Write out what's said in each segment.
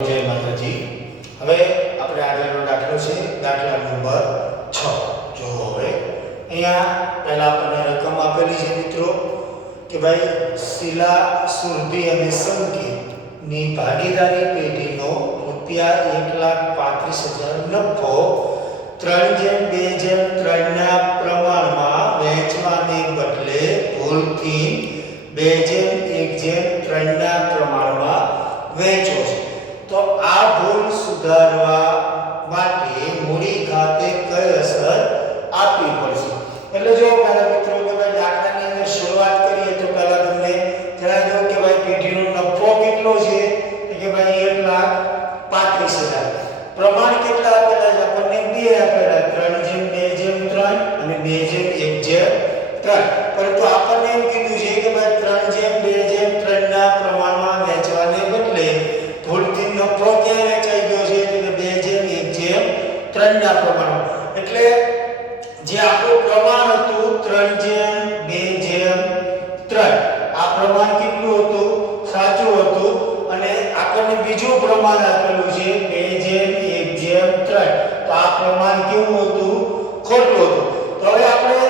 જય માતાજી। હવે આપણે આગળનો દાખલો છે દાખલા નંબર 6। જો હવે અહીંયા પહેલા આપણને રકમ આપેલી છે મિત્રો કે ભાઈ શીલા સુરભી અને સંકેતની ભાગીદારી પેઢીનો ₹1,35,000 નફો 3:2:3 ના પ્રમાણમાં વહેંચવાને બદલે ભૂલથી 2:1:3 ના પ્રમાણમાં વહેંચ્યો છે। तो आ भूल सुधारवा માટે મૂડી ખાતે કઈ અસર આપવી પડશે। એટલે જો પહેલા મિત્રો કે ભાઈ દાખલાની અંદર શરૂઆત કરીએ તો પહેલા તમને જણાવી દઉં કે ભાઈ પેઢીનો નફો કેટલો છે કે ભાઈ 1,35,000। પ્રમાણ કેટલા આપેલા છે આપણને 2 આપેલા 3:2:3 અને 2:1:3। પરંતુ આપણને એમ કીધું છે કે ભાઈ 3:2:3 ના પ્રમાણમાં વહેંચવાને બદલે ભૂલથી નફો ક્યાં વેચાઈ ગયો છે કે 2:1:3 ના પ્રમાણમાં। એટલે જે આપણું પ્રમાણ હતું 3:2:3 આ પ્રમાણ કેટલું હતું સાચું હતું અને આપણને બીજું પ્રમાણ આપેલું છે 2:1:3 તો આ પ્રમાણ કેવું હતું ખોટું હતું। તો હવે આપણે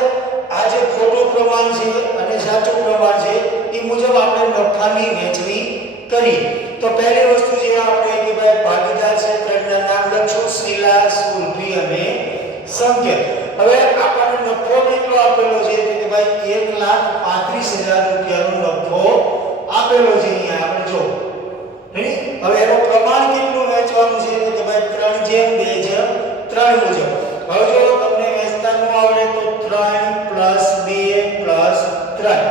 આ જે ખોટું પ્રમાણ છે અને સાચું પ્રમાણ છે એ મુજબ આપણે નફાની વહેંચણી કરી। तो पहली वस्तु जे આપણે કે ભાઈ ભાગીદાર ક્ષેત્રના નામ લખશું શીલા સુરભી અને સંકેત। હવે આપણને નફો કેટલો આપેલો છે કે ભાઈ 1,35,000 રૂપિયાનો નફો આપેલો છે અહીંયા આપણે જો હવે એનો પ્રમાણ કેટલું વેચવાનું છે કે ભાઈ 3:2:3 મુજબ। હવે જો તમને વેચતા ન આવડે તો 3 + 2 + 3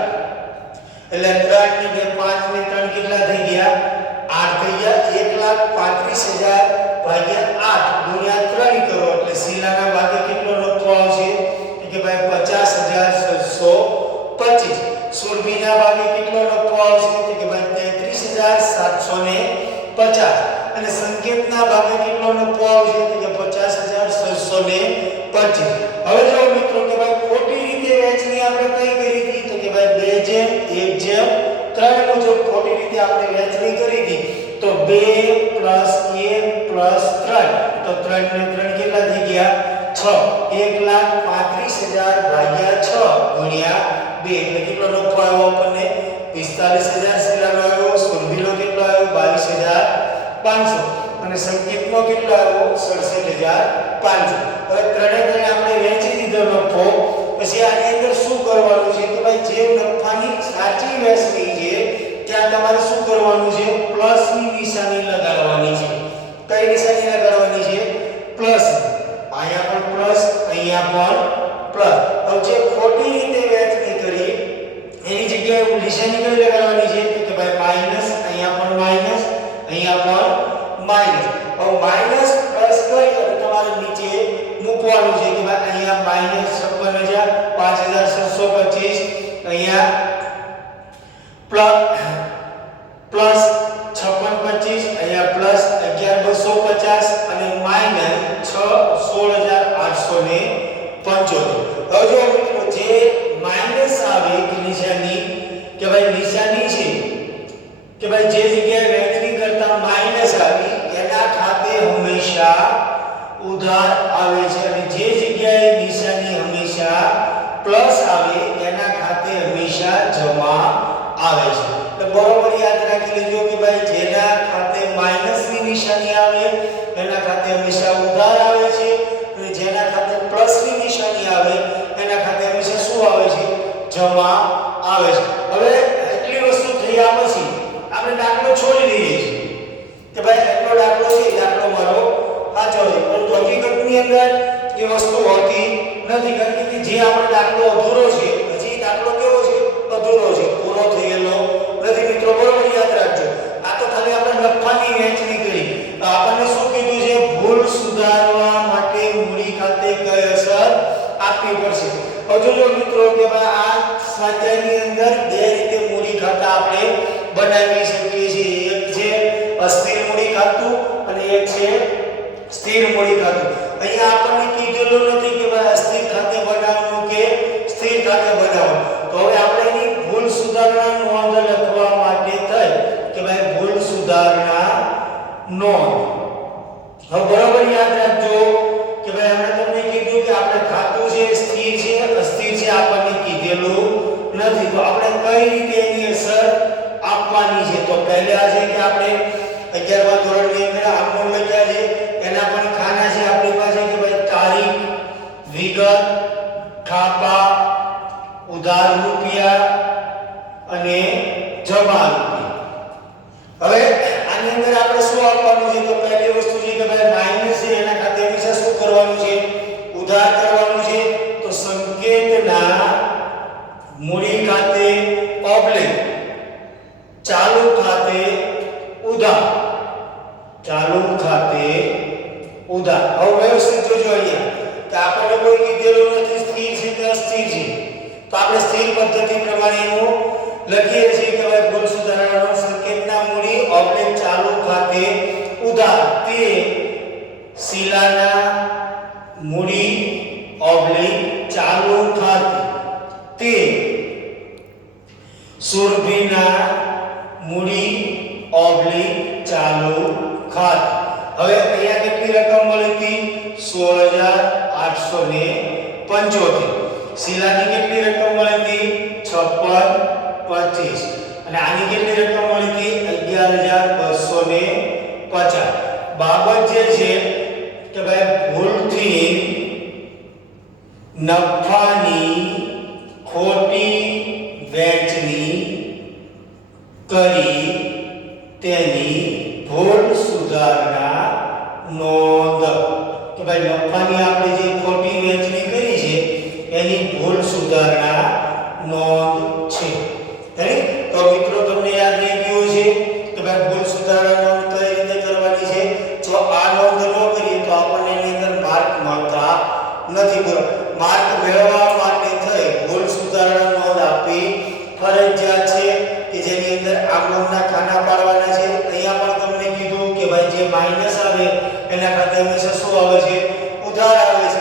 એટલે 3 ને 2 5 ને 3 કેટલા થઈ ગયા 8 થઈ ગયા। 1,35,000 ભાગ્યા 8 ગુણ્યા 3 કરો એટલે શીલાના ભાગે કેટલો નફો આવશે કે ભાઈ 50,725। સુરભીના ભાગે કેટલો નફો આવશે કે ભાઈ 33,750 અને સંકેતના ભાગે કેટલો નફો આવશે કે 50,625। હવે જો મિત્રો કે ભાઈ ખોટી રીતે વહેંચણી આપણે કઈ કરી હતી તો કે ભાઈ 2:1:3 મુજબ ખોટી રીતે આપણે વહેંચણી કરી હતી તો 2 + 1 + 3 તો 3 ને 3 કેટલા થઈ ગયા 6। 1,35,000 ભાગ્યા 6 ગુણ્યા 2 એટલે કેટલો નફો આવ્યો આપણને 45,000 શીલાનો આવ્યો। સુરભીનો કેટલો આવ્યો 22,500 અને સંકેતનો કેટલો આવ્યો 67,500। હવે ત્રણે ત્રણે આપણે વહેંચી દીધો નફો। પછી આની અંદર શું કરવાનું છે કે ભાઈ જે નફાની સાચી વહેંચણી છે ત્યાં તમારે શું કરવાનું છે પ્લસની નિશાની લગાડવાની છે। કઈ નિશાની લગાડવાની છે પ્લસ। અહીંયા પણ પ્લસ અહીંયા પણ પ્લસ। હવે જે ખોટી રીતે વહેંચણી કરી એની જગ્યાએ નિશાની કઈ લગાડવાની છે કે ભાઈ માઈનસ। અહીંયા પણ માઈનસ અહીંયા પણ માઈનસ। હવે માઈનસ પ્લસ કરી અને તમારે નીચે મૂકવાનું છે કે ભાઈ અહીંયા -56,000 5,725 અહીંયા પ્લસ 5625 અહીંયા પ્લસ 11,250 અને માઈનસ 16,875। હવે જો મિત્રો જે માઈનસ આવે કે નિશાની કે ભાઈ નિશાની છે કે ભાઈ જે જગ્યાએ વહેંચણી કરતા માઈનસ આવી એના ખાતે હંમેશા ઉધાર આવે છે અને જે જગ્યાએ નિશાની હંમેશા પ્લસ આવે એના ખાતે હંમેશા જમા આવે છે। તો બરોબર યાદ રાખી લેજો કે ભાઈ જેના ખાતે માઈનસની નિશાની આવે એના ખાતે હંમેશા ઉધાર આવે છે અને જેના ખાતે પ્લસની નિશાની આવે એના ખાતે હંમેશા શું આવે છે જમા આવે છે। હવે એટલી વસ્તુ થયા પછી આપણે દાખલો છોડી દઈએ છીએ કે ભાઈ એટલો દાખલો છે દાખલો મારો સાચો છે પરંતુ હકીકતની અંદર એ વસ્તુ હોતી નથી કારણ કે જે આપણો દાખલો અધૂરો છે હજી દાખલો કેવો છે અધૂરો છે પૂરો થયેલો નથી મિત્રો બરોબર યાદ રાખજો। આ તો ખાલી આપણે નફાની વહેંચણી કરી તો આપણને શું કીધું છે ભૂલ સુધારવા માટે મૂડી ખાતે કઈ અસર આપવી પડશે। હજુ જો મિત્રો કે ભાઈ આ સ્વાધ્યાયની અંદર બે રીતે મૂડી ખાતા આપણે બનાવી શકીએ છીએ। એક છે અસ્થિર મૂડી ખાતું અને એક છે સ્થિર મૂડી ખાતું। અહીંયા આપણને કીધેલું નથી કે ભાઈ અસ્થિર ખાતે બનાવવાનું કે સ્થિર ખાતે બનાવવાનું। તો હવે આપણે એની ભૂલ સુધારણા નોંધ લખવા માટે થાય કે ભાઈ ભૂલ સુધારણા નોંધ। નોંધ. હવે બરોબર યાદ રાખજો કે ભાઈ હમણાં તમને કીધું કે આપણે ખાતું છે સ્થિર છે અસ્થિર છે આપણને કીધેલું નથી, તો આપણે કઈ રીતે એની અસર આપવાની છે. તો પહેલા છે કે આપણે 11મા ધોરણની અંદર આમોલ લખ્યા છે એના પણ ખાના છે આપણી પાસે કે ભાઈ તારીખ, વિગત, ખાપા, ઉધાર રૂપિયા અને જમા રૂપિયા. હવે આની અંદર આપણે શું આપવાનું છે? તો પહેલી વસ્તુ છે કે ભાઈ માઈનસ છે એના ખાતે હંમેશા શું કરવાનું છે? ઉધાર કરવાનું છે. તો સંકેતના મૂડી ખાતે ઓબ્લિક ચાલુ ખાતે ઉધાર, ચાલુ ખાતે ઉધાર. હવે વ્યવસ્થિત જોજો અહીંયા કે આપણને કોઈ કીધેલું નથી સ્થિર છે કે અસ્થિર છે, તો આપણે સ્થિર પદ્ધતિ પ્રમાણે એનું લખીએ છીએ કે ભાઈ ભૂલ સુધારણાનો સંકેતના મૂડી ઓબ્લિક ચાલુ ખાતે ઉધાર તે શીલાના મૂડી ઓબ્લિક ચાલુ ખાતે તે સુરભીના મૂડી ઓબ્લિક ચાલુ ખાતે. હવે અહીંયા કેટલી રકમ મળી હતી? 16875. શીલાની કેટલી રકમ મળી હતી? 5625. અને આની કેટલી રકમ મળી હતી? 11250. બાબત જે છે કે ભાઈ ભૂલથી નફાની ખોટી વહેંચણી કરી તેની ભૂલ સુધારણા નોંધ. કે ભાઈ નફાની આપણે જે ખોટી વહેંચણી કરી છે એની ભૂલ સુધારણા નોંધ છે. તો મિત્રો તમને યાદ રહી ગયું છે કે ભાઈ ભૂલ સુધારણા નોંધ કઈ રીતે કરવાની છે. જો આ નોંધ ન કરીએ તો આપણને એની અંદર માર્ક મળતા નથી. બરાબર, માર્ક મેળવવા માટે થઈ ભૂલ સુધારણા નોંધ આપવી ફરજિયાત છે કે જેની અંદર આગળના ખાના પાડવાના છે. અહીંયા પણ તમને કીધું કે ભાઈ જે માઈનસ આવે એના ખાતે હંમેશા શું આવે છે? ઉધાર આવે છે.